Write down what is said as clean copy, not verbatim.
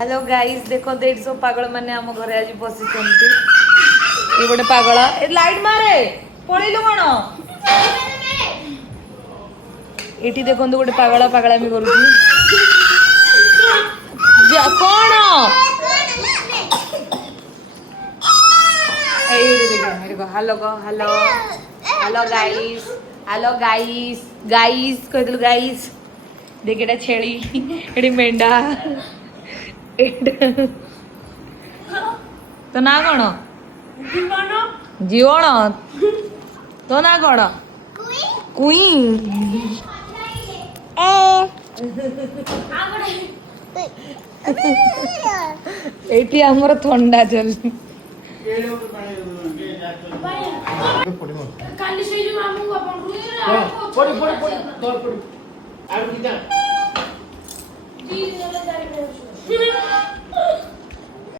hello guys देखो 150 पागल माने आम घरे आज बसिଛନ୍ତି ये गोटे पागल ए लाइट मारे पळिलु कोन एठी देखंतु गोटे पागल पागलामी करूची जा कोन ए देखो hello hello hello guys guys कहतलु गाइस देख एटा छेली एटी मेंढा तो ना कौन जीवन तो ना कौन कुई एटी हमर ठंडा चल काली से जो मामू अपन पड़ी तोर पड़ी आरु किता दी ने दाई